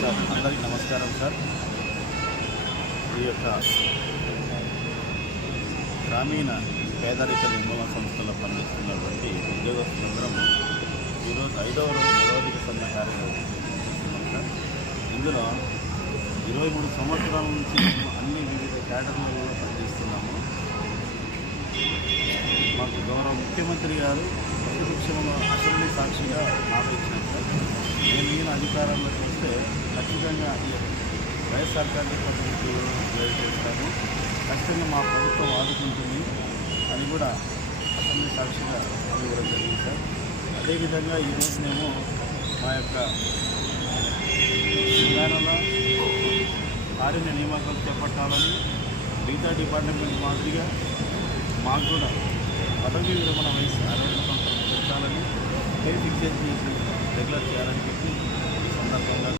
Sir అందరికీ నమస్కారం sir. ఈ యొక్క గ్రామీణ పేదరిక నిర్మూలన సంస్థలో పనిచేస్తున్నటువంటి ఉద్యోగస్తులందరం ఈరోజు 5వ రోజు నిరోధిక సమ్మె కార్యక్రమం చేస్తున్నాం సార్. ఇందులో 23 సంవత్సరాల నుంచి అన్ని వివిధ క్యాడర్లలో పనిచేస్తున్నాము. మాకు గౌరవ ముఖ్యమంత్రి గారు ప్రతిపక్షంలో అసెంబ్లీ సాక్షిగా మాట ఇచ్చినారు సార్. నేను ఈయన అధికారంలోకి వస్తే ఖచ్చితంగా వైఎస్ఆర్ కాంగ్రెస్ పార్టీ చేస్తాము, ఖచ్చితంగా మా ప్రభుత్వం ఆదుకుంటుంది అని కూడా అసెంబ్లీ సాక్షిగా ఇవ్వడం జరిగింది సార్. అదేవిధంగా ఈరోజు మేము మా యొక్క తెలంగాణలో కార్య నియామకాలు చేపట్టాలని మిగతా డిపార్ట్మెంట్ మాదిరిగా మాకు కూడా పదవీ విరమణ వయసు 60 సంవత్సరాలు పెంచాలని పే ఫిక్సేషన్ రెగ్యులర్ చేయాలని చెప్పి ఈ సందర్భంగా